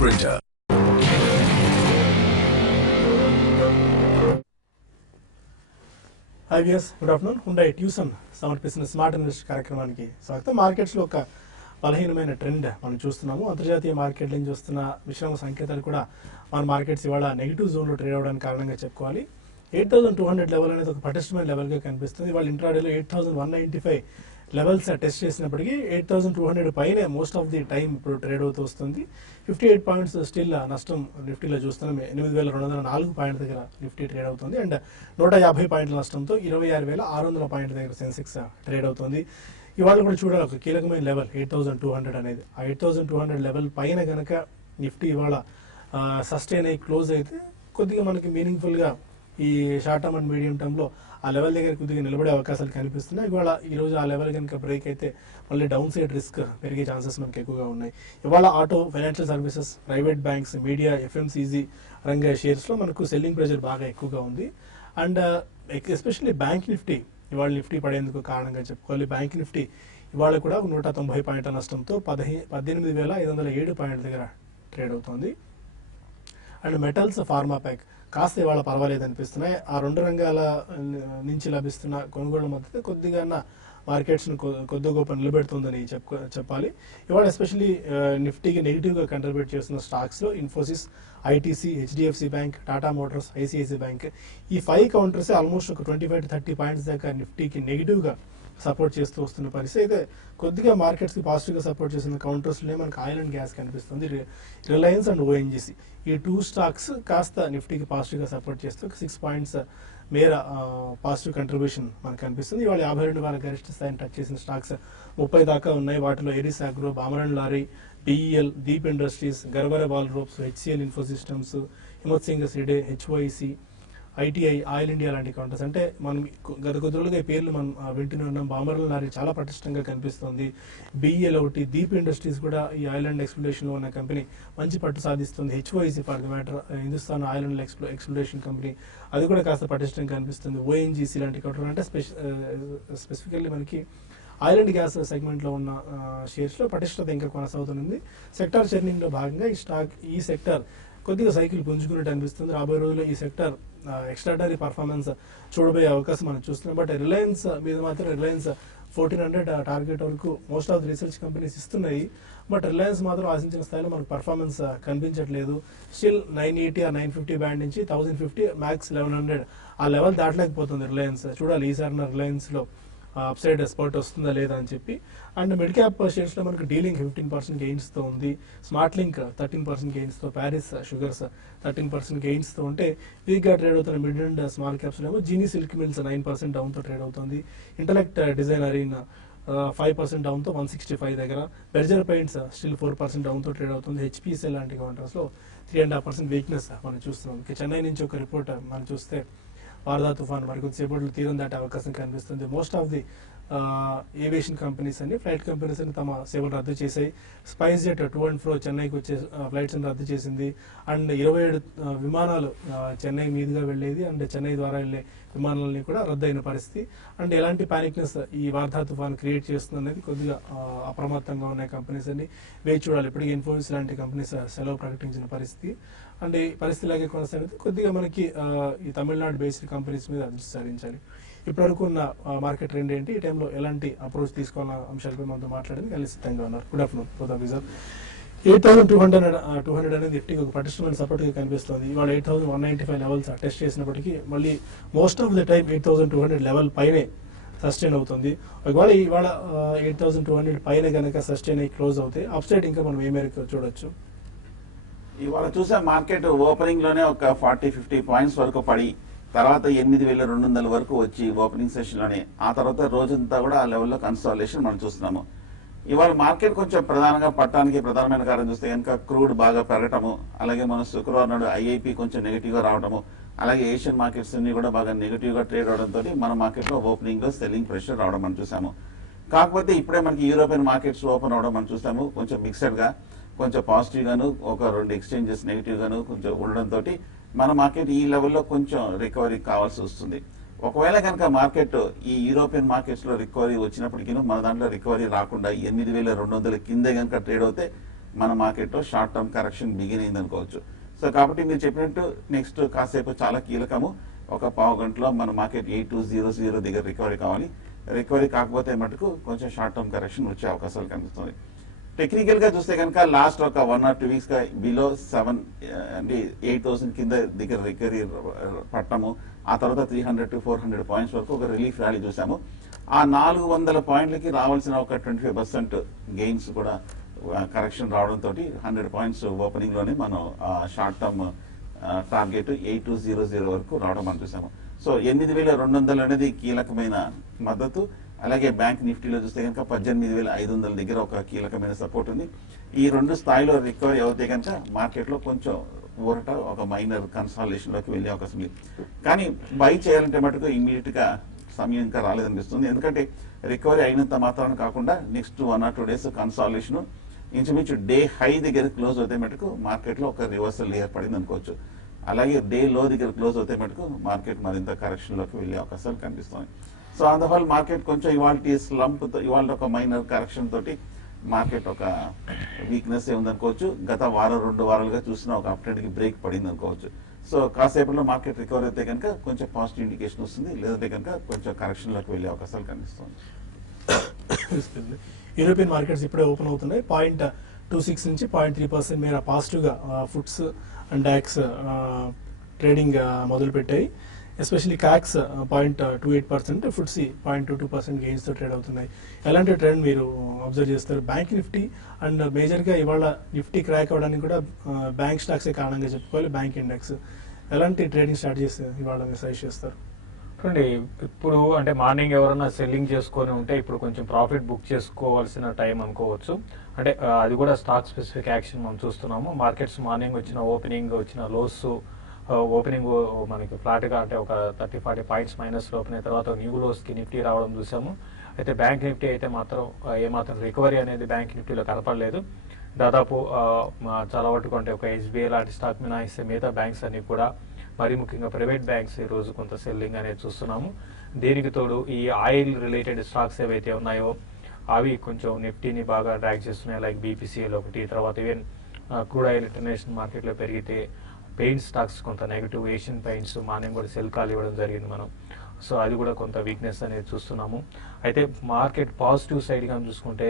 printer. Hi viewers, good afternoon. Hyundai Tucson సమర్పిస్తున్న smart invest కార్యక్రమానికి స్వాగతం. మార్కెట్స్లో ఒక బలహీనమైన ట్రెండ్ మనం చూస్తున్నాము. అంతర్జాతీయ మార్కెట్లో చూస్తున్న మిశ్రమ సంకేతాలు కూడా మన మార్కెట్స్ ఇవాళ నెగిటివ్ జోన్లో ట్రేడ్ అవ్వడానికి కారణంగా చెప్పుకోవాలి. 8,200 లెవెల్ అనేది ఒక పటిష్టమైన లెవెల్గా కనిపిస్తుంది. ఇవాళ ఇంట్రాడేలో 8,195 లెవెల్స్ టెస్ట్ చేసినప్పటికీ 8,200 పైనే మోస్ట్ ఆఫ్ ది టైం ఇప్పుడు ట్రేడ్ అవుతూ వస్తుంది. 58 పాయింట్స్ స్టిల్ నష్టం నిఫ్టీలో చూస్తున్నాం. 8,204 పాయింట్ల దగ్గర నిఫ్టీ ట్రేడ్ అవుతుంది. అండ్ 150 పాయింట్ల నష్టంతో 26,600 పాయింట్ల దగ్గర సెన్సెక్స్ ట్రేడ్ అవుతుంది. ఇవాళ కూడా చూడాలి ఒక కీలకమైన లెవెల్ 8,200 అనేది. ఆ 8,200 లెవెల్ పైన కనుక నిఫ్టీ ఇవాళ సస్టైన్ అయ్యి క్లోజ్ అయితే కొద్దిగా మనకి మీనింగ్ఫుల్గా ఈ షార్ట్ టర్మ్ అండ్ మీడియం టర్మ్లో ఆ లెవెల్ దగ్గర కొద్దిగా నిలబడే అవకాశాలు కనిపిస్తున్నాయి. ఇవాళ ఈరోజు ఆ లెవెల్ కనుక బ్రేక్ అయితే మళ్ళీ డౌన్ సైడ్ రిస్క్ పెరిగే ఛాన్సెస్ మనకి ఎక్కువగా ఉన్నాయి. ఇవాళ auto, financial services, private banks, media, FMCG రంగ షేర్స్లో మనకు సెల్లింగ్ ప్రెషర్ బాగా ఎక్కువగా ఉంది. అండ్ ఎస్పెషల్లీ బ్యాంక్ నిఫ్టీ ఇవాళ నిఫ్టీ పడేందుకు కారణంగా చెప్పుకోవాలి. బ్యాంక్ నిఫ్టీ ఇవాళ కూడా 190 పాయింట్ల నష్టంతో 18,507 పాయింట్ల దగ్గర ట్రేడ్ అవుతుంది. అండ్ మెటల్స్, ఫార్మా ప్యాక్ కాస్త ఇవాళ పర్వాలేదు అనిపిస్తున్నాయి. ఆ రెండు రంగాల నుంచి లభిస్తున్న కొనుగోళ్ల మద్దతు కొద్దిగా మార్కెట్స్ను కొద్ది గొప్ప నిలబెడుతుందని చెప్పాలి. ఇవాళ ఎస్పెషల్లీ నిఫ్టీకి నెగిటివ్గా కంట్రిబ్యూట్ చేస్తున్న స్టాక్స్లో Infosys, ITC, HDFC bank, Tata Motors, ICICI bank ఈ 5 కౌంటర్స్ ఆల్మోస్ట్ ఒక 25 to 30 పాయింట్స్ దాకా నిఫ్టీకి నెగిటివ్గా సపోర్ట్ చేస్తూ వస్తున్న పరిస్థితి. అయితే కొద్దిగా మార్కెట్స్కి పాజిటివ్గా సపోర్ట్ చేసిన కౌంటర్స్లోనే మనకు ఆయిల్ అండ్ గ్యాస్ కనిపిస్తుంది. రిలయన్స్ అండ్ ఓఎన్జీసీ ఈ 2 స్టాక్స్ కాస్త నిఫ్టీకి పాజిటివ్గా సపోర్ట్ చేస్తూ 6 పాయింట్స్ మేర పాజిటివ్ కంట్రిబ్యూషన్ మనకు కనిపిస్తుంది. ఇవాళ 52 వార గరిష్ట స్థాయిని టచ్ చేసిన స్టాక్స్ 30 దాకా ఉన్నాయి. వాటిలో ఎరిస్ అగ్రో, బామరన్ లారీ, బిఈఎల్, దీప్ ఇండస్ట్రీస్, గర్వర వాల్ రోప్స్, హెచ్సిఎల్ ఇన్ఫోసిస్టమ్స్, హిమత్ సింగ్ సిడే, హెచ్వైసి, ఐటీఐ, ఆయిల్ ఇండియా లాంటి కౌంటర్స్. అంటే మనం గత కొద్ది రోజులుగా ఈ పేర్లు మనం వింటూనే ఉన్నాం. బామరన్ లారీ చాలా పటిష్టంగా కనిపిస్తుంది. బిఈఎల్ ఒకటి, దీప్ ఇండస్ట్రీస్ కూడా ఈ ఆయిల్ అండ్ ఎక్స్ప్లోరేషన్లో ఉన్న కంపెనీ మంచి పట్టు సాధిస్తుంది. హెచ్వైసి for the matter Hindustan Oil and Exploration Company అది కూడా కాస్త పటిష్టంగా కనిపిస్తుంది. ఓఎన్జీసీ లాంటి కౌంటర్ అంటే స్పెసిఫికల్లీ మనకి ఆయిల్ అండ్ గ్యాస్ సెగ్మెంట్లో ఉన్న షేర్స్లో పటిష్టత ఇంకా కొనసాగుతుంది. సెక్టార్ చర్నింగ్లో భాగంగా ఈ సెక్టర్ కొద్దిగా సైకిల్ పుంజుకున్నట్టు అనిపిస్తుంది. రాబోయే రోజుల్లో ఈ సెక్టర్ ఎక్స్ట్రాడనరీ పర్ఫార్మెన్స్ చూడబోయే అవకాశం మనం చూస్తున్నాం. బట్ రిలయన్స్ మీద మాత్రం రిలయన్స్ 1,400 టార్గెట్ వరకు most of the research companies ఇస్తున్నాయి. బట్ రిలయన్స్ మాత్రం ఆశించిన స్థాయిలో మనకు పర్ఫార్మెన్స్ కనిపించట్లేదు. స్టిల్ 980 ఆ 950 బ్యాండ్ నుంచి 1,050 మ్యాక్స్ 1,100 ఆ లెవెల్ దాటలేకపోతుంది రిలయన్స్. చూడాలి ఈసారి రిలయన్స్లో అప్సైడ్ స్పర్ట్ వస్తుందా లేదా అని చెప్పి. అండ్ మిడ్ క్యాప్ షేర్స్లో మనకు డీలింగ్ 15% గెయిన్స్తో ఉంది. స్మార్ట్ లింక్ 13% గెయిన్స్తో, ప్యారిస్ షుగర్స్ 13% గెయిన్స్తో ఉంటే వీక్గా ట్రేడ్ అవుతున్న మిడ్ అండ్ స్మాల్ క్యాప్స్లో ఏమో జీనీ సిల్క్ మిల్స్ 9% డౌన్తో ట్రేడ్ అవుతుంది. ఇంటలెక్ట్ డిజైన్ అరీనా 5% డౌన్తో 165 దగ్గర. బెర్జర్ పెయింట్స్ స్టిల్ 4% డౌన్తో ట్రేడ్ అవుతుంది. హెచ్పిసిఎల్ లాంటి కౌంటర్స్లో 3.5% వీక్నెస్ మనం చూస్తున్నాం. చెన్నై నుంచి ఒక రిపోర్ట్ మనం చూస్తే వారదా తుఫాన్ మరి కొద్దిసేపట్లో తీరం దాటే అవకాశం కనిపిస్తుంది. Most of the aviation companies అన్ని, ఫ్లైట్ కంపెనీస్ అని తమ సేవలు రద్దు చేశాయి. Spice jet to and fro చెన్నైకి వచ్చే ఫ్లైట్స్ రద్దు చేసింది. అండ్ 27 విమానాలు చెన్నై మీదుగా వెళ్ళేది అండ్ చెన్నై ద్వారా వెళ్ళే విమానాలని కూడా రద్దయిన పరిస్థితి. అండ్ ఎలాంటి పానిక్నెస్ ఈ వార్దా తుఫాన్ క్రియేట్ చేస్తుంది అనేది కొద్దిగా అప్రమత్తంగా ఉన్నాయి కంపెనీస్ అన్ని. వేచి చూడాలి. ఇప్పటికీ ఇన్ఫోసిస్ లాంటి కంపెనీస్ సెలవు ప్రకటించిన పరిస్థితి. అండ్ ఈ పరిస్థితిలాగే కొనసాగితే కొద్దిగా మనకి ఈ తమిళనాడు బేస్డ్ కంపెనీస్ మీద దృష్టి సారించాలి. ఇప్పటివరకు ఉన్న మార్కెట్ ట్రెండ్ ఏంటి, ఈ టైంలో ఎలాంటి అప్రోచ్ తీసుకోవాలన్న అంశాలపై మనతో మాట్లాడేందుకు కలిసి సిద్ధంగా ఉన్నారు. Good afternoon both of you sir. 8,200 అనేది నిఫ్టీకి ఒక పటిష్టమైన సపోర్ట్గా కనిపిస్తుంది. ఇవాళ 8,195 లెవెల్స్ టెస్ట్ చేసినప్పటికీ మళ్ళీ most of the time 8,200 level పైనే సస్టైన్ అవుతుంది. ఒకవేళ ఇవాళ 8,200 పైన కనుక సస్టైన్ అయ్యి క్లోజ్ అవుతే అప్ సైడ్ ఇంకా మనం ఏ మేరకు చూడొచ్చు? ఇవాళ చూసే మార్కెట్ ఓపెనింగ్ లోనే ఒక 40-50 పాయింట్స్ వరకు పడి తర్వాత 8,200 వరకు వచ్చి ఓపెనింగ్ సెషన్ లోనే ఆ తర్వాత రోజంతా కూడా ఆ లెవెల్లో కన్సాలిడేషన్ మనం చూస్తున్నాము. ఇవాళ మార్కెట్ కొంచెం ప్రధానంగా పట్టడానికి ప్రధానమైన కారణం చూస్తే కనుక క్రూడ్ బాగా పెరగటము, అలాగే మన శుక్రవారం నాడు ఐఐపి కొంచెం నెగిటివ్ గా రావడము, అలాగే ఏషియన్ మార్కెట్స్ అన్ని కూడా బాగా నెగిటివ్ గా ట్రేడ్ అవడంతో మన మార్కెట్ లో ఓపెనింగ్ లో సెల్లింగ్ ప్రెషర్ రావడం మనం చూసాము. కాకపోతే ఇప్పుడే మనకి యూరోపియన్ మార్కెట్స్ ఓపెన్ అవడం మనం చూసాము. కొంచెం మిక్సెడ్ గా కొంచెం పాజిటివ్ గాను ఒక 2 ఎక్స్చేంజెస్ నెగిటివ్ గాను కొంచెం ఉండడంతో మన మార్కెట్ ఈ లెవెల్లో కొంచెం రికవరీ కావాల్సి వస్తుంది. ఒకవేళ కనుక మార్కెట్ ఈ యూరోపియన్ మార్కెట్స్ లో రికవరీ వచ్చినప్పటికీ మన దాంట్లో రికవరీ రాకుండా 8,200 కిందే కనుక ట్రేడ్ అవుతే మన మార్కెట్లో షార్ట్ టర్మ్ కరెక్షన్ బిగిన్ అయింది అనుకోవచ్చు. సో కాబట్టి మీరు చెప్పినట్టు నెక్స్ట్ కాసేపు చాలా కీలకము. ఒక పావు గంటలో మన మార్కెట్ 8200 దగ్గర రికవరీ కావాలి. రికవరీ కాకపోతే మటుకు కొంచెం షార్ట్ టర్మ్ కరెక్షన్ వచ్చే అవకాశాలు కనిపిస్తుంది. టెక్నికల్ గా చూస్తే కనుక లాస్ట్ ఒక 1 or 2 వీక్స్ గా బిలో 7 అంటే 8000 కింద దగ్గర రికవరీ పట్టము. ఆ తర్వాత 300 to 400 పాయింట్స్ వరకు ఒక రిలీఫ్ ర్యాలీ చూసాము. ఆ 400 పాయింట్లకి రావాల్సిన ఒక 25% గెయిన్స్ కూడా కరెక్షన్ రావడంతో 100 పాయింట్స్ ఓపెనింగ్ లోనే మనం షార్ట్ టర్మ్ టార్గెట్ 8200 వరకు రావడం మనం చూసాము. సో 8200 అనేది కీలకమైన మద్దతు. అలాగే బ్యాంక్ నిఫ్టీలో చూస్తే కనుక 18500 దగ్గర ఒక కీలకమైన సపోర్ట్ ఉంది. ఈ రెండు స్థాయిలో రికవరీ అవుతే కనుక మార్కెట్ లో కొంచెం ఊరట ఒక మైనర్ కన్సాలిడేషన్ లోకి వెళ్ళే అవకాశం ఉంది. కానీ బై చేయాలంటే మటుకు ఇమీడియట్ గా సమయం ఇంకా రాలేదనిపిస్తుంది. ఎందుకంటే రికవరీ అయినంత మాత్రాన కాకుండా నెక్స్ట్ 1 or 2 డేస్ కన్సాలిడేషన్ ఇంచుమించు డే హై దగ్గర క్లోజ్ అవుతే మటుకు మార్కెట్ లో ఒక రివర్సల్ ఏర్పడింది అనుకోవచ్చు. అలాగే డే లో దగ్గర క్లోజ్ అవుతే మటుకు మార్కెట్ మరింత కరెక్షన్ లోకి వెళ్ళే అవకాశాలు కనిపిస్తుంది. So on the whole market కొంచెం ఇవాళ స్లంప్ ఇవాళ ఒక మైనర్ కరెక్షన్ తోటి మార్కెట్ ఒక వీక్నెస్ ఉందనుకోవచ్చు. గత వారం 2 వారాలుగా చూసిన ఒక అప్ ట్రెండ్ కి బ్రేక్ పడింది అనుకోవచ్చు. సో కాసేపట్లో మార్కెట్ రికవర్ అయితే కనుక కొంచెం పాజిటివ్ ఇండికేషన్ వస్తుంది. లేదంటే కనుక కొంచెం కరెక్షన్ లోకి వెళ్ళే అవకాశాలు కనిపిస్తుంది. యూరోపియన్ మార్కెట్స్ ఇప్పుడే ఓపెన్ అవుతున్నాయి. 0.26 నుంచి 0.3% మేర పాజిటివ్గా ఫుడ్స్ అండ్ డాక్స్ ట్రేడింగ్ మొదలు పెట్టాయి. ఎస్పెషల్లీ క్యాక్స్ 0.28%, ఫుడ్సీ 0.22% గెయిన్స్తో ట్రేడ్ అవుతున్నాయి. ఎలాంటి ట్రెండ్ మీరు అబ్జర్వ్ చేస్తారు? బ్యాంక్ నిఫ్టీ అండ్ మేజర్గా ఇవాళ నిఫ్టీ క్రాక్ అవ్వడానికి కూడా బ్యాంక్ స్టాక్సే కారణంగా చెప్పుకోవాలి. బ్యాంక్ ఇండెక్స్ ఎలాంటి ట్రేడింగ్ స్టార్ట్ చేస్తే ఇవాళ మీరు సజెస్ట్ చేస్తారు? చూడండి, ఇప్పుడు అంటే మార్నింగ్ ఎవరైనా సెల్లింగ్ చేసుకొని ఉంటే ఇప్పుడు కొంచెం ప్రాఫిట్ బుక్ చేసుకోవాల్సిన టైం అనుకోవచ్చు. అంటే అది కూడా స్టాక్ స్పెసిఫిక్ యాక్షన్ మనం చూస్తున్నాము. మార్కెట్స్ మార్నింగ్ వచ్చిన ఓపెనింగ్ వచ్చిన లోస్ ఓపెనింగ్ మనకి ఫ్లాట్గా అంటే ఒక 30-40 పాయింట్స్ మైనస్ ఓపెన్ అయిన తర్వాత న్యూ లోస్కి నిఫ్టీ రావడం చూసాము. అయితే బ్యాంక్ నిఫ్టీ అయితే మాత్రం ఏమాత్రం రికవరీ అనేది బ్యాంక్ నిఫ్టీలో కనపడలేదు. దాదాపు చాలా వరకు అంటే ఒక ఎస్బీఐ లాంటి స్టాక్ మినహాయిస్తే మిగతా బ్యాంక్స్ అన్ని కూడా మరి ముఖ్యంగా ప్రైవేట్ బ్యాంక్స్ ఈ రోజు కొంత సెల్లింగ్ అనేది చూస్తున్నాము. దీనికి తోడు ఈ ఆయిల్ రిలేటెడ్ స్టాక్స్ ఏవైతే ఉన్నాయో అవి కొంచెం నిఫ్టీని బాగా డ్రాగ్ చేస్తున్నాయి. లైక్ బీపీసీఎల్ ఒకటి, తర్వాత ఈవెన్ క్రూడ్ ఆయిల్ ఇంటర్నేషనల్ మార్కెట్లో పెరిగితే పెయింట్ స్టాక్స్ కొంత నెగిటివ్, ఏషియన్ పెయింట్స్ మార్నింగ్ కూడా సెల్ కాల్ ఇవ్వడం జరిగింది మనం. సో అది కూడా కొంత వీక్నెస్ అనేది చూస్తున్నాము. అయితే మార్కెట్ పాజిటివ్ సైడ్గా చూసుకుంటే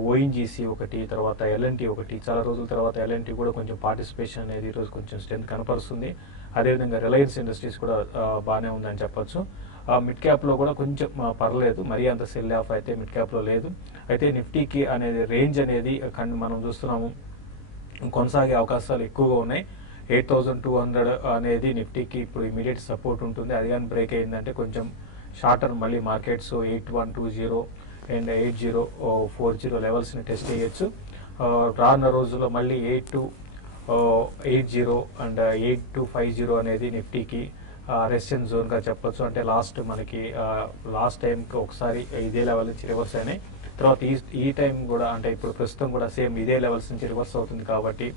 ఓఎన్జీసీ ఒకటి, తర్వాత ఎల్ఎన్టీ ఒకటి, చాలా రోజుల తర్వాత ఎల్ఎన్టీ కూడా కొంచెం పార్టిసిపేషన్ అనేది ఈరోజు కొంచెం స్ట్రెంత్ కనపరుస్తుంది. అదేవిధంగా రిలయన్స్ ఇండస్ట్రీస్ కూడా బాగానే ఉందని చెప్పొచ్చు. మిడ్ క్యాప్లో కూడా కొంచెం పర్లేదు, మరీ అంత సెల్ ఆఫ్ అయితే మిడ్ క్యాప్లో లేదు. అయితే నిఫ్టీకి అనేది రేంజ్ అనేది మనం చూస్తున్నాము కొనసాగే అవకాశాలు ఎక్కువగా ఉన్నాయి. 8200 అనేది నిఫ్టీకి ఇప్పుడు ఇమీడియట్ సపోర్ట్ ఉంటుంది. అది కానీ బ్రేక్ అయిందంటే కొంచెం షార్టర్ మళ్ళీ మార్కెట్స్ 8120 అండ్ 8040 లెవెల్స్ని టెస్ట్ చేయొచ్చు. రానున్న రోజుల్లో మళ్ళీ 8280 అండ్ 8250 అనేది నిఫ్టీకి రెసిస్టెన్స్ జోన్గా చెప్పొచ్చు. అంటే లాస్ట్ టైంకి ఒకసారి ఇదే లెవెల్ నుంచి రివర్స్ అయినాయి. తర్వాత ఈ టైం కూడా అంటే ఇప్పుడు ప్రస్తుతం కూడా సేమ్ ఇదే లెవెల్స్ నుంచి రివర్స్ అవుతుంది కాబట్టి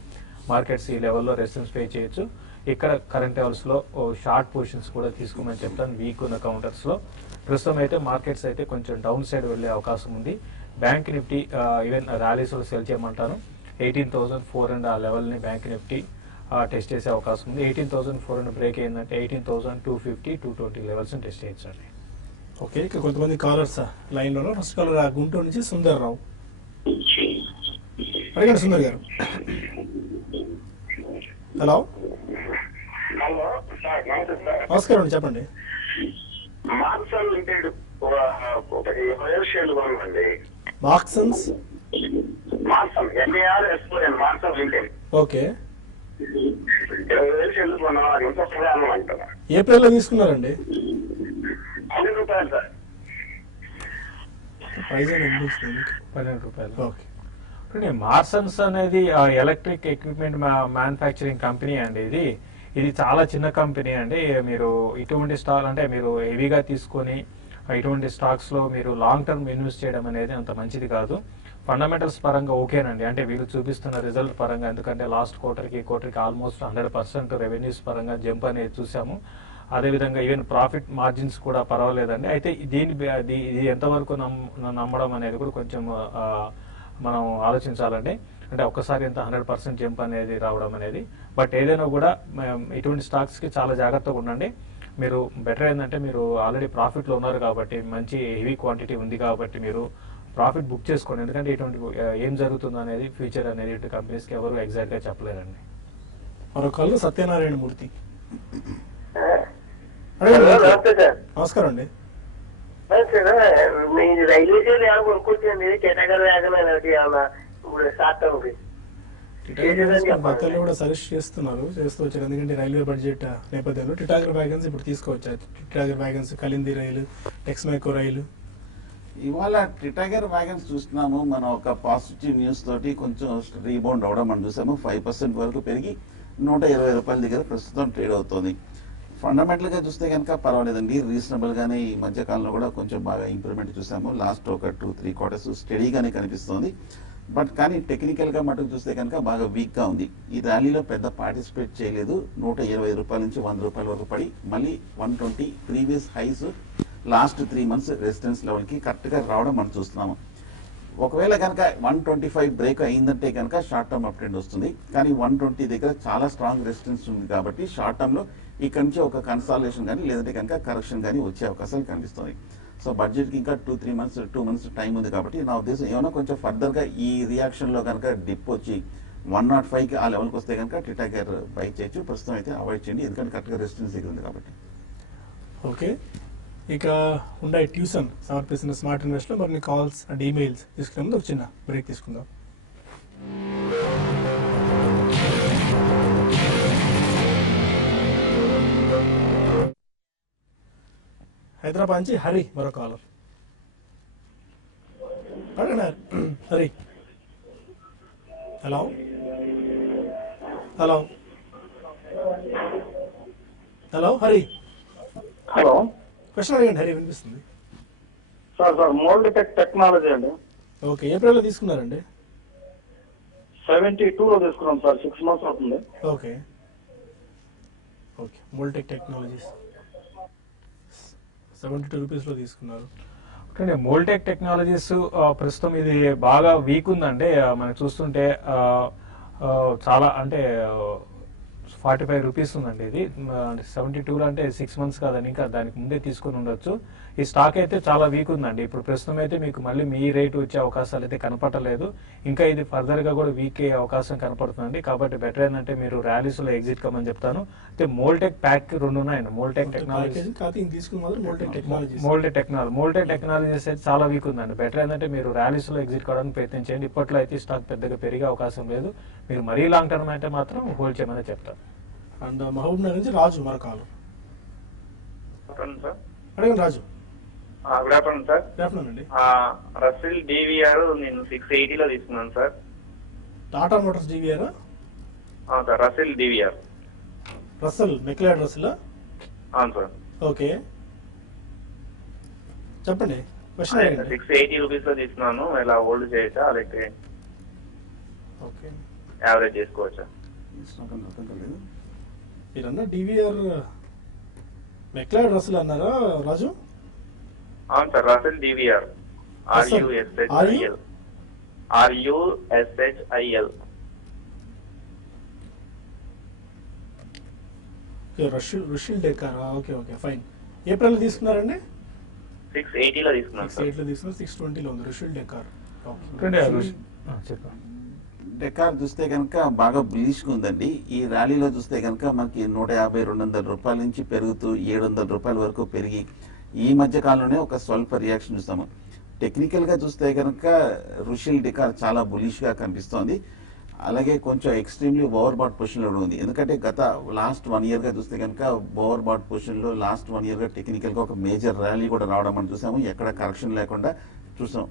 మార్కెట్స్ ఈ లెవెల్లో రెసిస్టెన్స్ పే చేయొచ్చు. ఇక్కడ కరెంట్ లెవెల్స్లో షార్ట్ పొజిషన్స్ కూడా తీసుకోమని చెప్తాను వీక్ ఉన్న కౌంటర్స్లో. ప్రస్తుతం అయితే మార్కెట్స్ అయితే కొంచెం డౌన్ సైడ్ వెళ్ళే అవకాశం ఉంది. బ్యాంక్ నిఫ్టీ ఈవెన్ ర్యాలీస్లో సెల్ చేయమంటాను. 18,400 ఆ లెవెల్ని బ్యాంక్ నిఫ్టీ టెస్ట్ చేసే అవకాశం ఉంది. 18,400 బ్రేక్ అయిందంటే 18,250, 220 లెవెల్స్ని టెస్ట్ చేయొచ్చండి. ఓకే, ఇక కొంతమంది కాలర్స్ లైన్లో. ఫస్ట్ కాలర్ గుంటూరు నుంచి సుందర్ రావు. అడగండి సుందర్ గారు. హలో హలో సార్, నమస్తే సార్. నమస్కారం అండి, చెప్పండి. మార్సల్ లిమిటెడ్ ఒకటి 20 షేర్లు కొనండి. Marksans morsel MARSON morsel limited. Okay, 20 షేర్లు కొన్నా. ఎంత ప్రధానం అంటారా? ఏప్రిల్లో తీసుకున్నారండి. 10 రూపాయలు సార్. ప్రైస్ అనేది 12 రూపాయలు. ఓకే. మార్సన్స్ అనేది ఎలక్ట్రిక్ ఎక్విప్మెంట్ మ్యానుఫ్యాక్చరింగ్ కంపెనీ అండి. ఇది చాలా చిన్న కంపెనీ అండి. మీరు ఇటువంటి స్టాక్ అంటే మీరు హెవీగా తీసుకొని ఇటువంటి స్టాక్స్లో మీరు లాంగ్ టర్మ్ ఇన్వెస్ట్ చేయడం అనేది అంత మంచిది కాదు. ఫండమెంటల్స్ పరంగా ఓకేనండి, అంటే వీళ్ళు చూపిస్తున్న రిజల్ట్ పరంగా, ఎందుకంటే లాస్ట్ క్వార్టర్కి ఆల్మోస్ట్ 100% రెవెన్యూస్ పరంగా జంప్ అనేది చూసాము. అదేవిధంగా ఈవెన్ ప్రాఫిట్ మార్జిన్స్ కూడా పర్వాలేదండి. అయితే ఇది ఎంతవరకు నమ్మడం అనేది కూడా కొంచెం మనం ఆలోచించాలండి. అంటే ఒక్కసారి ఇంత 100% జంప్ అనేది రావడం అనేది. బట్ ఏదైనా కూడా ఇటువంటి స్టాక్స్కి చాలా జాగ్రత్తగా ఉండండి. మీరు బెటర్ ఏంటంటే మీరు ఆల్రెడీ ప్రాఫిట్లో ఉన్నారు కాబట్టి, మంచి హెవీ క్వాంటిటీ ఉంది కాబట్టి మీరు ప్రాఫిట్ బుక్ చేసుకోండి. ఎందుకంటే ఇటువంటి ఏం జరుగుతుందో అనేది ఫ్యూచర్ అనేది ఇటు కంపెనీస్కి ఎవరు ఎగ్జాక్ట్గా చెప్పలేరండి. మరొకళ్ళు సత్యనారాయణ మూర్తి. నమస్తే సార్. నమస్కారం అండి. సార్ మీ రైల్వే స్టేషన్ ఏమైనా కొనుక్కొచ్చింది కేటగిరీ వ్యాగన్ అనేది ఏమన్నా ఇప్పుడు షార్ట్ టర్మ్ భక్తులు కూడా సజెస్ట్ చేస్తూ వచ్చారు. ఎందుకంటే రైల్వే బడ్జెట్ నేపథ్యంలో టిటాగర్ వ్యాగన్స్ ఇప్పుడు తీసుకోవచ్చారు. టిటాగర్ వ్యాగన్స్, కలింది రైలు, టెక్స్మైకో రైలు. ఇవాళ టిటాగర్ వ్యాగన్స్ చూస్తున్నాము. మనం ఒక పాజిటివ్ న్యూస్ తోటి కొంచెం రీబౌండ్ అవడం మనం చూసాము. 5% వరకు పెరిగి 120 రూపాయల దగ్గర ప్రస్తుతం ట్రేడ్ అవుతుంది. ఫండమెంటల్ గా చూస్తే కనుక పర్వాలేదండి, రీజనబుల్ గానే ఈ మధ్య కాలంలో కూడా కొంచెం బాగా ఇంప్రూవ్మెంట్ చూసాము. లాస్ట్ ఒక 2-3 క్వార్టర్స్ స్టడీగానే కనిపిస్తుంది. బట్ కానీ టెక్నికల్ గా మటుకు చూస్తే కనుక బాగా వీక్ గా ఉంది. ఈ ర్యాలీలో పెద్ద పార్టిసిపేట్ చేయలేదు. 120 రూపాయల నుంచి 100 రూపాయల వరకు పడి మళ్ళీ 120 previous highs last 3 months resistance level కి కరెక్ట్ గా రావడం మనం చూస్తున్నాము. ఒకవేళ కనుక 125 బ్రేక్ అయిందంటే కనుక షార్ట్ టర్మ్ అప్ ట్రెండ్ వస్తుంది. కానీ 120 దగ్గర చాలా స్ట్రాంగ్ రెసిస్టెన్స్ ఉంది కాబట్టి షార్ట్ టర్మ్ లో ఇక్కడ నుంచి ఒక కన్సాలేషన్ కానీ లేదంటే కనుక కరెక్షన్ కానీ వచ్చే అవకాశాలు కనిపిస్తుంది. సో బడ్జెట్ కి ఇంకా 2 మంత్స్ టైం ఉంది కాబట్టి నా ఉద్దేశం ఏమైనా కొంచెం ఫర్దర్ గా ఈ రియాక్షన్ లో కనుక డిప్ వచ్చి 105 కి ఆ లెవెల్కి వస్తే కనుక టిటాగర్ బై చేయొచ్చు. ప్రస్తుతం అయితే అవాయిడ్ చేయండి, ఎందుకంటే కరెక్ట్ గా రెసిస్టెన్స్ దగ్గర ఉంది కాబట్టి. ఓకే, ఇక ఉండే ట్యూషన్ సమర్పిస్తున్న స్మార్ట్ ఇన్వెస్ట్లో మరిన్ని కాల్స్ అండ్ ఈమెయిల్స్ తీసుకునే ముందు ఒక చిన్న బ్రేక్ తీసుకుందాం. హైదరాబాద్ నుంచి హరి మరో caller. Hari, hello hello hello Hari, hello question అడగండి హరి, వినిపిస్తుంది. సార్ మోల్డ్ టెక్నాలజీ అండి. ఓకే, ఏప్రిల్లో తీసుకున్నారండి? 72లో తీసుకున్నాం సార్, 6 months అవుతుంది. ఓకే ఓకే, మోల్టెక్ టెక్నాలజీస్ 72 రూపీస్లో తీసుకున్నారు. అంటే మోల్టెక్ టెక్నాలజీస్ ప్రస్తుతం ఇది బాగా వీక్ ఉందండి. మనకు చూస్తుంటే చాలా అంటే 45 రూపీస్ ఉందండి. ఇది 72లో అంటే 6 months కాదని ఇంకా దానికి ముందే తీసుకుని ఉండొచ్చు. ఈ స్టాక్ అయితే చాలా వీక్ ఉందండి. ఇప్పుడు ప్రస్తుతం అయితే మీకు మళ్ళీ మీ రేటు వచ్చే అవకాశాలు అయితే కనపడలేదు. ఇంకా ఇది ఫర్దర్ గా కూడా వీక్ అయ్యే అవకాశం కనపడుతుందండి. కాబట్టి బెటర్ ఏంటంటే మీరు ర్యాలీస్ లో ఎగ్జిట్ కమని చెప్తాను. అయితే మోల్టెక్ ప్యాక్ 2 ఉన్నాయండి. మోల్టెక్ టెక్నాలజీస్ అయితే చాలా వీక్ ఉందండి. బెటర్ ఏంటంటే మీరు ర్యాలీస్ లో ఎగ్జిట్ కావడానికి ప్రయత్నం చేయండి. ఇప్పట్లో అయితే స్టాక్ పెద్దగా పెరిగే అవకాశం లేదు. మీరు మరీ లాంగ్ టర్మ్ అయితే మాత్రం హోల్డ్ చేయమని చెప్తాను. అండ్ మహబూబ్ నగర్ నుంచి రాజు మరొకాలు. సార్ అడగండి Raju. Good afternoon sir. Good afternoon అండి. రసిల్ డివిఆర్ నేను 680లో తీసుకున్నాను sir. Tata Motors DVR? Sir Russel DVR. Russel McLeod Russel? అవును సార్. ఓకే, చెప్పండి. 680 రూపీస్లో తీసుకున్నాను. ఇలా హోల్డ్ చేయొచ్చా లేకపోతే ఓకే యావరేజ్ చేసుకోవచ్చా? మీరన్నా డివిఆర్ మెక్లాడ్ రసల్ అన్నారా రాజు? అవును sir, Russel DVR. RUSHIL. Rushil decor. Okay okay fine. April తీసుకున్నారండి? 680లో తీసుకున్నాను. 680లో తీసుకున్నారు. 620లో ఉంది రుషిల్ డెకార్. చెప్పండి. డెకార్ చూస్తే కనుక బాగా బులిష్గా ఉందండి. ఈ ర్యాలీలో చూస్తే కనుక మనకి 150-200 రూపాయల నుంచి పెరుగుతూ 700 రూపాయల వరకు పెరిగి ఈ మధ్య కాలంలోనే ఒక స్వల్ప రియాక్షన్ చూస్తాము. టెక్నికల్ గా చూస్తే కనుక రుషిల్ డెకార్ చాలా బులిష్ గా కనిపిస్తోంది. అలాగే కొంచెం ఎక్స్ట్రీమ్లీ ఓవర్ బాట్ పొజిషన్ లో ఉంది. ఎందుకంటే గత లాస్ట్ 1 year గా చూస్తే కనుక ఓవర్ బాట్ పొజిషన్ లో లాస్ట్ 1 year గా టెక్నికల్ గా ఒక మేజర్ ర్యాలీ కూడా రావడం మనం చూసాము. ఎక్కడ కరెక్షన్ లేకుండా చూసాం.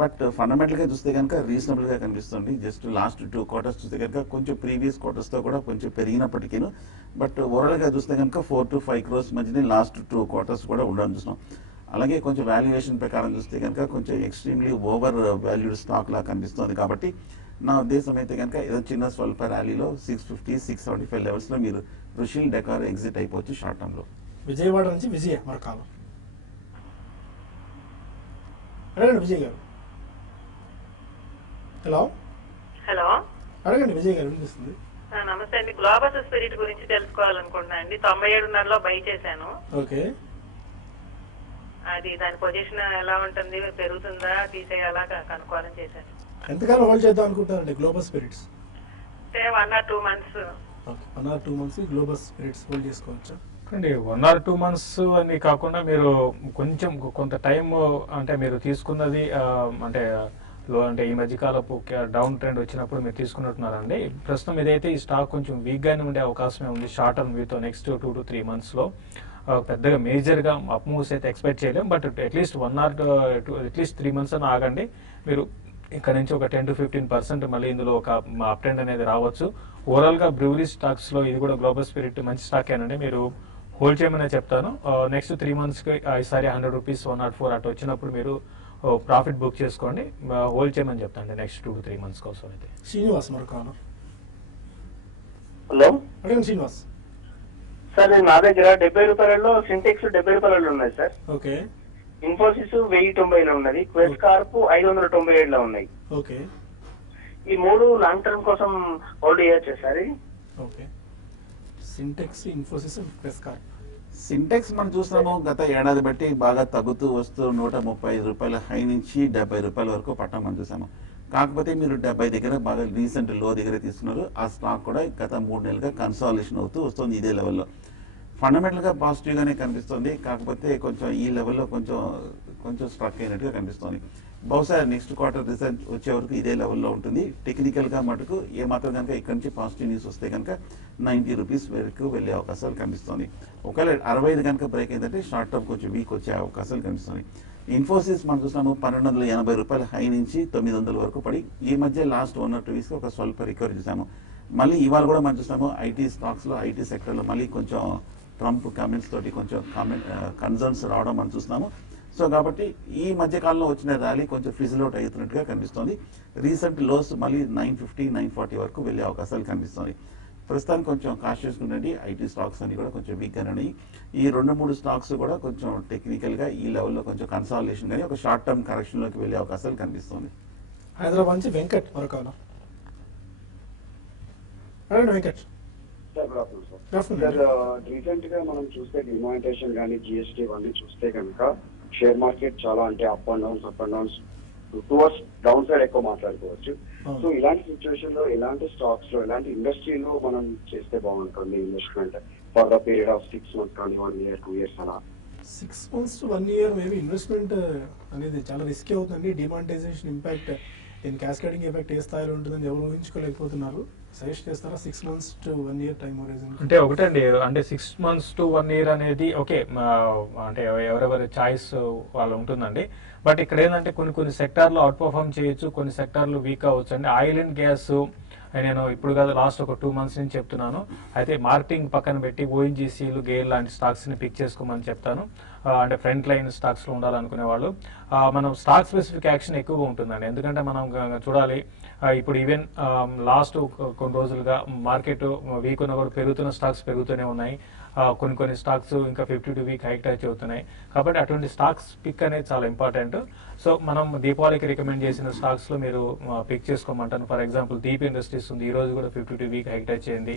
బట్ ఫండమెంటల్ గా చూస్తే కనుక రీజనబుల్ గా కనిపిస్తుంది. జస్ట్ లాస్ట్ 2 quarters చూస్తే కనుక కొంచెం ప్రీవియస్ క్వార్టర్స్ తో కూడా కొంచెం పెరిగినప్పటికీను బట్ ఓవరాల్ గా చూస్తే కనుక 4 to 5 crores మధ్యనే లాస్ట్ 2 quarters కూడా ఉండడం చూస్తున్నాం. అలాగే కొంచెం వాల్యుయేషన్ ప్రకారం చూస్తే కనుక కొంచెం ఎక్స్ట్రీమ్లీ ఓవర్ వాల్యూడ్ స్టాక్ లా కనిపిస్తుంది. కాబట్టి నా ఉద్దేశం అయితే కనుక ఏదో చిన్న స్వల్ప ర్యాలీలో 650-675 లెవెల్స్ లో మీరు రుషిల్ డెకార్ ఎగ్జిట్ అయిపోవచ్చు షార్ట్ టర్మ్ లో. విజయవాడ నుంచి విజయ మరొకాలు. అడగండి విజయ్ గారు. హలో హలో, అడగండి విజయ్ గారు, వినిపిస్తుంది. నమస్తే అండి. గ్లోబస్ స్పిరిట్ గురించి తెలుసుకోవాలనుకుంటున్నా అండి. 97.5లో బై చేశాను. ఓకే, అది దాని పొజిషన్ ఎలా ఉంటుంది, పెరుగుతుందా, తీసేయాలా కనుక్కోవాలని చేశాను. ఎంతకాలం హోల్డ్ చేద్దాం అనుకుంటారండి గ్లోబల్ స్పిరిట్స్? అంటే 1 or 2 months. Okay, 1 or 2 months global spirits hold చేసుకోవచ్చా? అండి 1 or 2 months అని కాకుండా మీరు కొంచెం కొంత టైం అంటే మీరు తీసుకున్నది అంటే ఈ మధ్యకాలపు డౌన్ ట్రెండ్ వచ్చినప్పుడు మీరు తీసుకున్నట్టున్నారండి. ప్రస్తుతం ఇదైతే ఈ స్టాక్ కొంచెం వీక్గానే ఉండే అవకాశమే ఉంది. షార్ట్ టర్మ్ వ్యూతో నెక్స్ట్ 2 to 3 monthsలో పెద్దగా మేజర్గా అప్ మూవ్స్ అయితే ఎక్స్పెక్ట్ చేయలేం. బట్ అట్లీస్ట్ 1 or 3 months అని ఆగండి. మీరు ఇక్కడ నుంచి ఒక 10 to 15% మళ్ళీ ఇందులో ఒక అప్ ట్రెండ్ అనేది రావచ్చు. ఓవరాల్గా బ్రూవరీ స్టాక్స్లో ఇది కూడా గ్లోబల్ స్పిరిట్ మంచి స్టాక్ ఏనండి. మీరు హోల్డ్ చేయమనే చెప్తాను. నెక్స్ట్ 3 monthsకి ఈసారి 100 రూపీస్ 104 అటు వచ్చినప్పుడు మీరు ప్రాఫిట్ బుక్ చేసుకోండి. హోల్డ్ చేయమని చెప్తాను నెక్స్ట్ 2 to 3 months కోసం అయితే. శ్రీనివాస్ మరొక హలో అడగండి శ్రీనివాస్. సార్, నేను నా దగ్గర 70 రూపాయలలో సింటెక్స్ 70 రూపాయలలో ఉన్నాయి సార్. ఓకే, ఇన్ఫోసిస్ 1090లో ఉన్నది, క్వెస్ట్ కార్ప్ 597లో ఉన్నాయి. ఓకే, ఈ 3 లాంగ్ టర్మ్ కోసం హోల్డ్ చేయొచ్చా sir? Okay. Sintex, Infosys, quest Corp. Sintex మనం చూస్తున్నాము గత ఏడాది బట్టి బాగా తగ్గుతూ వస్తూ 135 రూపాయల హై నుంచి 70 రూపాయల వరకు పట్టడం మనం చూసాము. కాకపోతే మీరు 70 దగ్గర బాగా రీసెంట్ లో దగ్గర తీసుకున్నారు. ఆ స్టాక్ కూడా గత 3 నెలలుగా కన్సాలిడేషన్ అవుతూ వస్తుంది ఇదే లెవెల్లో. ఫండమెంటల్గా పాజిటివ్గానే కనిపిస్తుంది. కాకపోతే కొంచెం ఈ లెవెల్లో కొంచెం స్ట్రక్ అయినట్టుగా కనిపిస్తుంది. బహుశా నెక్స్ట్ క్వార్టర్ రిజల్ట్ వచ్చే వరకు ఇదే లెవెల్లో ఉంటుంది. టెక్నికల్గా మటుకు ఏమాత్రం కనుక ఇక్కడ నుంచి పాజిటివ్ న్యూస్ వస్తే కనుక 90 రూపీస్ వరకు వెళ్ళే అవకాశాలు కనిపిస్తుంది. ఒకవేళ 65 కనుక బ్రేక్ అయిందంటే షార్ట్ టర్మ్ కొంచెం వీక్ వచ్చే అవకాశాలు కనిపిస్తుంది. ఇన్ఫోసిస్ మనం చూస్తున్నాము 1280 రూపాయల హై నుంచి 900 వరకు పడి ఈ మధ్య లాస్ట్ 1 or 2 weeks ఒక స్వల్ప రికవరీ చూసాము. మళ్ళీ ఇవాళ కూడా మనం చూస్తాము ఐటీ స్టాక్స్లో, ఐటీ సెక్టర్లో మళ్ళీ కొంచెం ట్రంప్ కామెంట్స్ తోటి కొంచెం కన్సర్న్స్ రావడం మనం చూస్తున్నాము. సో కాబట్టి ఈ మధ్య కాలంలో వచ్చిన ర్యాలీ కొంచెం ఫిజిల్ అవుట్ అవుతున్నట్టుగా కనిపిస్తుంది. రీసెంట్ లోస్ మళ్ళీ 950, 940 వరకు వెళ్ళే అవకాశాలు కనిపిస్తుంది. ప్రస్తుతానికి కొంచెం కాషియస్ ఉండండి. ఐటీ స్టాక్స్ అన్ని కూడా కొంచెం వీక్గానే ఉన్నాయి. ఈ 2-3 స్టాక్స్ కూడా కొంచెం టెక్నికల్గా ఈ లెవెల్లో కొంచెం కన్సాలిడేషన్ కానీ ఒక షార్ట్ టర్మ్ కరెక్షన్లోకి వెళ్ళే అవకాశాలు కనిపిస్తుంది. హైదరాబాద్ నుంచి వెంకట్ మరొక అడగండి వెంకట్. సార్, రీసెంట్ గా మనం చూస్తే డిమానిటైజేషన్ కానీ జిఎస్టీ ఇవన్నీ చూస్తే కనుక షేర్ మార్కెట్ చాలా అంటే up and downs towards down side ఎక్కువ మాట్లాడుకోవచ్చు. సో ఇలాంటి సిచ్యువేషన్ లో ఎలాంటి స్టాక్స్ లో ఎలాంటి ఇండస్ట్రీలో మనం చేస్తే బాగుంటుంది investment for the period of 6 months కానీ 1 year 2 years అలా? 6 months to 1 year maybe investment అనేది చాలా రిస్కీ అవుతుంది. డిమానిటైజేషన్ ఇంపాక్ట్, దీని క్యాస్కేడింగ్ ఎఫెక్ట్ ఏ స్థాయిలో ఉంటుందని ఎవరు ఊహించుకోలేకపోతున్నారు. సజెస్ట్ చేస్తారా 6 months to 1 year time horizon? అంటే ఒకటండి, అంటే 6 months to 1 year అనేది ఓకే, అంటే ఎవరెవరి చాయిస్ వాళ్ళు ఉంటుందండి. బట్ ఇక్కడ ఏంటంటే కొన్ని సెక్టార్లు అవుట్ పర్ఫార్మ్ చేయొచ్చు, కొన్ని సెక్టార్లు వీక్ అవ్వచ్చు అండి. ఆయిల్ అండ్ గ్యాస్ నేను ఇప్పుడు కాదు లాస్ట్ ఒక 2 months నుంచి చెప్తున్నాను. అయితే మార్కెటింగ్ పక్కన పెట్టి ఓఎన్జీసీలు, గేల్ లాంటి స్టాక్స్ని పిక్ చేసుకోమని చెప్తాను. అంటే ఫ్రంట్ లైన్ స్టాక్స్లో ఉండాలనుకునే వాళ్ళు మనం స్టాక్ స్పెసిఫిక్ యాక్షన్ ఎక్కువగా ఉంటుందండి. ఎందుకంటే మనం చూడాలి, ఇప్పుడు ఈవెన్ లాస్ట్ కొన్ని రోజులుగా మార్కెట్ వీక్ ఉన్న కూడా పెరుగుతున్న స్టాక్స్ పెరుగుతూనే ఉన్నాయి. కొన్ని స్టాక్స్ ఇంకా 52 week హైక్ టచ్ అవుతున్నాయి. కాబట్టి అటువంటి స్టాక్స్ పిక్ అనేది చాలా ఇంపార్టెంట్. సో మనం దీపావళికి రికమెండ్ చేసిన స్టాక్స్లో మీరు పిక్ చేసుకోమంటాను. ఫర్ ఎగ్జాంపుల్ దీప్ ఇండస్ట్రీస్ ఉంది, ఈ రోజు కూడా 52 week హైక్ టచ్ అయింది.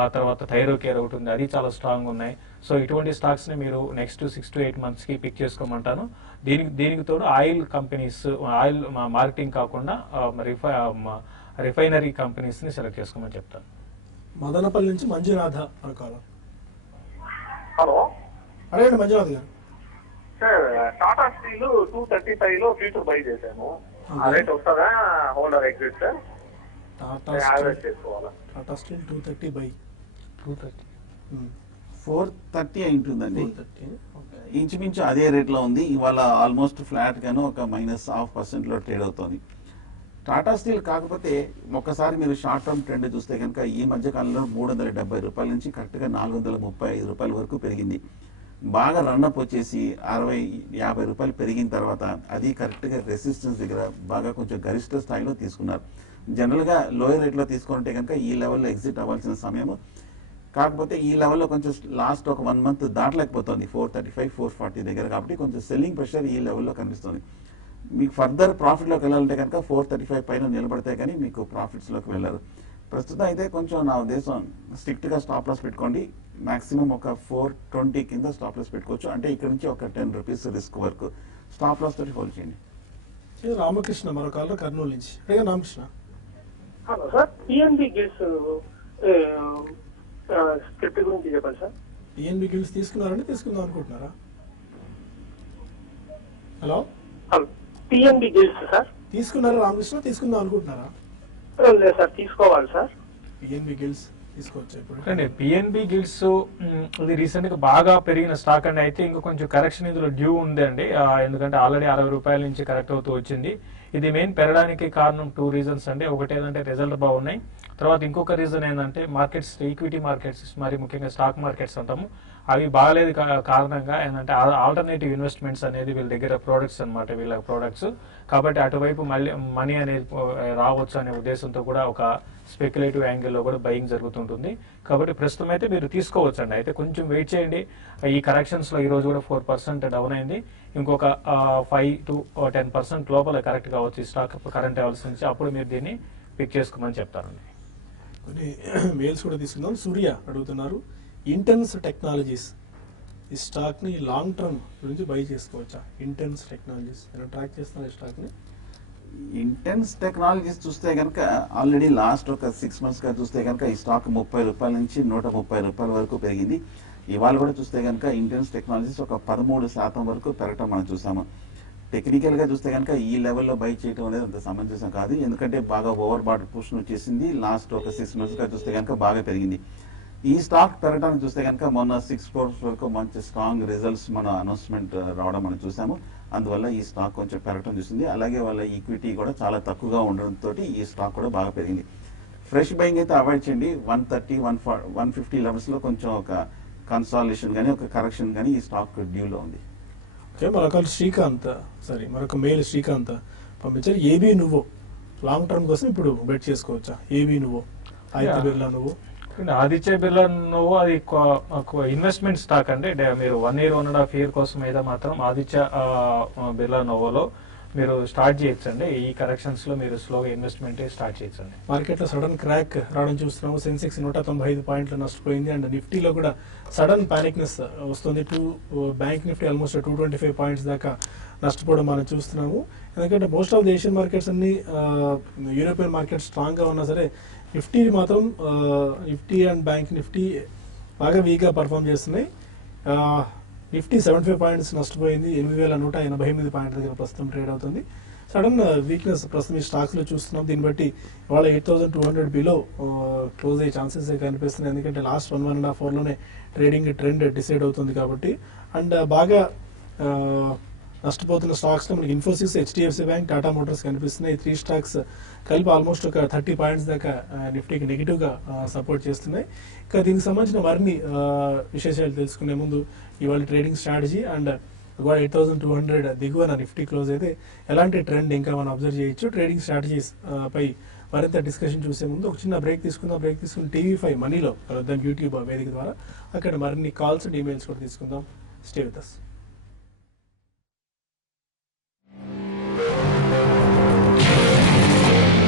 ఆ తర్వాత థైరో కేర్ ఒకటి ఉంది, అది చాలా స్ట్రాంగ్ ఉన్నాయి. సో ఇటువంటి స్టాక్స్ని మీరు నెక్స్ట్ 6 to 8 monthsకి పిక్ చేసుకోమంటాను. దీనికి తోడు ఆయిల్ కంపెనీస్, ఆయిల్ మార్కెటింగ్ కాకుండా రిఫైనరీ కంపెనీస్ని సెలెక్ట్ చేసుకోమని చెప్తాను. మదనపల్లి నుంచి మంజునాథ అనుకోవాలి. హలో, అడగండి మంజునాథ్ గారు. సార్, టాటా స్టీల్ 235లో ఫ్యూచర్ బై చేశాను. ఆ రేట్ వస్తుందా హోల్డర్ ఎగ్జిట్ సార్? యావరేజ్ చేసుకోవాలా? టాటా స్టీల్ 230 బై 230 430 అయి ఉంటుందండి. 430. ఇంచుమించు అదే రేట్లో ఉంది. ఇవాళ ఆల్మోస్ట్ ఫ్లాట్ గాను ఒక -0.5% ట్రేడ్ అవుతుంది. టాటా స్టీల్ కాకపోతే ఒక్కసారి మీరు షార్ట్ టర్మ్ ట్రెండ్ చూస్తే కనుక ఈ మధ్య కాలంలో 370 రూపాయల నుంచి కరెక్ట్గా 435 రూపాయల వరకు పెరిగింది. బాగా రన్అప్ వచ్చేసి 60-50 రూపాయలు పెరిగిన తర్వాత అది కరెక్ట్గా రెసిస్టెన్స్ దగ్గర బాగా కొంచెం గరిష్ట స్థాయిలో తీసుకున్నారు. జనరల్గా లోయర్ రేట్లో తీసుకుంటే కనుక ఈ లెవెల్లో ఎగ్జిట్ అవ్వాల్సిన సమయము. కాకపోతే ఈ లెవెల్లో కొంచెం లాస్ట్ ఒక 1 month దాటలేకపోతుంది 435, 440 దగ్గర. కాబట్టి కొంచెం సెల్లింగ్ ప్రెషర్ ఈ లెవెల్లో కనిపిస్తుంది. మీకు ఫర్దర్ ప్రాఫిట్లోకి వెళ్ళాలంటే కనుక 435 పైన నిలబడితే కానీ మీకు ప్రాఫిట్స్లోకి వెళ్ళరు. ప్రస్తుతం అయితే కొంచెం నా ఉద్దేశం స్ట్రిక్ట్గా స్టాప్ లాస్ పెట్టుకోండి. మాక్సిమం ఒక 420 కింద స్టాప్ లాస్ పెట్టుకోవచ్చు. అంటే ఇక్కడ నుంచి ఒక 10 రూపీస్ రిస్క్ వరకు స్టాప్ లాస్ తోటి హోల్డ్ చేయండి. రామకృష్ణ మరో కాలర్ కర్నూలు నుంచి. అడిగా Ramakrishna. Hello sir, PNB gills script గురించి చెప్పండి సార్. పిఎన్బి గిల్స్ తీసుకున్నారండి, తీసుకుందాం అనుకుంటున్నారా? హలో, పిఎన్బి గిల్స్ సార్ తీసుకున్నారా రామకృష్ణ? తీసుకుందాం అనుకుంటున్నారా? లేదు సార్, తీసుకోవాలి సార్. పిఎన్బి గిల్స్ తీసుకోవచ్చు ఇప్పుడు. అంటే పిఎన్బి గిల్డ్స్ ఇది రీసెంట్ గా బాగా పెరిగిన స్టాక్ అండి. అయితే ఇంకా కొంచెం కరెక్షన్ ఇందులో డ్యూ ఉంది అండి. ఎందుకంటే ఆల్రెడీ 60 రూపాయల నుంచి కరెక్ట్ అవుతూ వచ్చింది. ఇది మెయిన్ పెరగడానికి కారణం 2 రీజన్స్ అండి. ఒకటి ఏంటంటే రిజల్ట్ బాగున్నాయి. తర్వాత ఇంకొక రీజన్ ఏంటంటే మార్కెట్స్, ఈక్విటీ మార్కెట్స్, మరి ముఖ్యంగా స్టాక్ మార్కెట్స్ అంటాము, అవి బాగలేదు కారణంగా ఏంటంటే ఆల్టర్నేటివ్ ఇన్వెస్ట్మెంట్స్ అనేది వీళ్ళ దగ్గర ప్రోడక్ట్స్ అనమాట, వీళ్ళ ప్రోడక్ట్స్. కాబట్టి అటువైపు మళ్ళీ మనీ అనేది రావచ్చు అనే ఉద్దేశంతో కూడా ఒక స్పెక్యులేటివ్ యాంగిల్లో కూడా బయింగ్ జరుగుతుంటుంది. కాబట్టి ప్రస్తుతం అయితే మీరు తీసుకోవచ్చు అండి. అయితే కొంచెం వెయిట్ చేయండి. ఈ కరెక్షన్స్లో ఈరోజు కూడా 4% డౌన్ అయింది. ఇంకొక 5 to 10% లోపల కరెక్ట్ కావచ్చు ఈ స్టాక్ కరెంట్ లెవెల్స్ నుంచి. అప్పుడు మీరు దీన్ని పిక్ చేసుకోమని చెప్తారండి. కొన్ని మెయిల్స్ కూడా తీసుకుందాం. సూర్య అడుగుతున్నారు, ఇంటెన్స్ టెక్నాలజీస్ ఈ స్టాక్ని లాంగ్ టర్మ్ గురించి బై చేసుకోవచ్చా? ఇంటెన్స్ టెక్నాలజీస్ నేను ట్రాక్ చేస్తాను ఈ స్టాక్ని. ఇంటెన్స్ టెక్నాలజీస్ చూస్తే కనుక ఆల్రెడీ లాస్ట్ ఒక 6 monthsగా చూస్తే కనుక ఈ స్టాక్ 30 రూపాయల నుంచి 130 రూపాయల వరకు పెరిగింది. ఇవాళ కూడా చూస్తే కనుక ఇంటెన్స్ టెక్నాలజీస్ ఒక 13% వరకు పెరగటం మనం చూసాము. టెక్నికల్గా చూస్తే కనుక ఈ లెవెల్లో బై చేయడం అనేది అంత సమంజసం కాదు. ఎందుకంటే బాగా ఓవర్ బాట్ పుష్ వచ్చేసింది. లాస్ట్ ఒక 6 monthsగా చూస్తే కనుక బాగా పెరిగింది. ఈ స్టాక్ పెరగడానికి చూస్తే కనుక మొన్న 6 crores వరకు మంచి స్ట్రాంగ్ రిజల్ట్స్ మన అనౌన్స్మెంట్ రావడం మనం చూసాము. అందువల్ల ఈ స్టాక్ కొంచెం పెరగడం చూసింది. అలాగే వాళ్ళ ఈక్విటీ కూడా చాలా తక్కువగా ఉండడంతో ఈ స్టాక్ కూడా బాగా పెరిగింది. ఫ్రెష్ బయింగ్ అయితే అవాయిడ్ చేయండి. 130, 150 లెవెల్స్లో కొంచెం ఒక కన్సాలిడేషన్ కానీ ఒక కరెక్షన్ కానీ ఈ స్టాక్ డ్యూలో ఉంది. ఓకే, మరొక మెయిల్ శ్రీకాంత్ పంపించారు. ఏబీ నువ్వు లాంగ్ టర్మ్ కోసం ఇప్పుడు బెట్ చేసుకోవచ్చా? ఏబీ నువ్వు, ఆదిత్య బిర్లా నువ్వు. ఆదిత్య బిర్లా నువ్వు అది ఇన్వెస్ట్మెంట్ స్టాక్ అండి. మీరు 1 year 1.5 year కోసం అయితే మాత్రం ఆదిత్య బిర్లా నోవోలో మీరు స్టార్ట్ చేయొచ్చండి. ఈ కరెక్షన్స్ లో మీరు స్లోగా ఇన్వెస్ట్మెంట్ స్టార్ట్ చేయొచ్చండి. మార్కెట్లో సడన్ క్రాక్ రావడం చూస్తున్నాము. సెన్సెక్స్ 195 పాయింట్లు నష్టపోయింది. అండ్ నిఫ్టీలో కూడా సడన్ పానిక్నెస్ వస్తుంది. బ్యాంక్ నిఫ్టీ ఆల్మోస్ట్ 225 పాయింట్స్ దాకా నష్టపోవడం మనం చూస్తున్నాము. ఎందుకంటే most of the Asian markets అన్ని, యూరోపియన్ మార్కెట్స్ స్ట్రాంగ్గా ఉన్నా సరే నిఫ్టీ మాత్రం, నిఫ్టీ అండ్ బ్యాంక్ నిఫ్టీ బాగా వీక్గా పర్ఫామ్ చేస్తున్నాయి. నిఫ్టీ 75 పాయింట్స్ నష్టపోయింది. 8,188 పాయింట్ల దగ్గర ప్రస్తుతం ట్రేడ్ అవుతుంది. సడన్ వీక్నెస్ ప్రస్తుతం ఈ స్టాక్స్లో చూస్తున్నాం. దీన్ని బట్టి ఇవాళ 8,200 బిలో క్లోజ్ అయ్యే ఛాన్సెస్ కనిపిస్తున్నాయి. ఎందుకంటే లాస్ట్ 1.5 hourలోనే ట్రేడింగ్ ట్రెండ్ డిసైడ్ అవుతుంది కాబట్టి. అండ్ బాగా నష్టపోతున్న స్టాక్స్లో మనకి Infosys, HDFC bank, Tata Motors కనిపిస్తున్నాయి. 3 స్టాక్స్ కలిపి ఆల్మోస్ట్ ఒక 30 పాయింట్స్ దాకా నిఫ్టీకి నెగిటివ్గా సపోర్ట్ చేస్తున్నాయి. ఇంకా దీనికి సంబంధించిన మరిన్ని విశేషాలు తెలుసుకునే ముందు ఇవాళ ట్రేడింగ్ స్ట్రాటజీ అండ్ 8,200 దిగువన నిఫ్టీ క్లోజ్ అయితే ఎలాంటి ట్రెండ్ ఇంకా మనం అబ్జర్వ్ చేయొచ్చు, ట్రేడింగ్ స్ట్రాటజీస్ పై మరింత డిస్కషన్ చూసే ముందు ఒక చిన్న బ్రేక్ తీసుకుందాం. బ్రేక్ తీసుకుని TV5 మనీలో కలుద్దాం యూట్యూబ్ వేదిక ద్వారా. అక్కడ మరిన్ని కాల్స్ అండ్ ఈమెయిల్స్ కూడా తీసుకుందాం. Stay with us.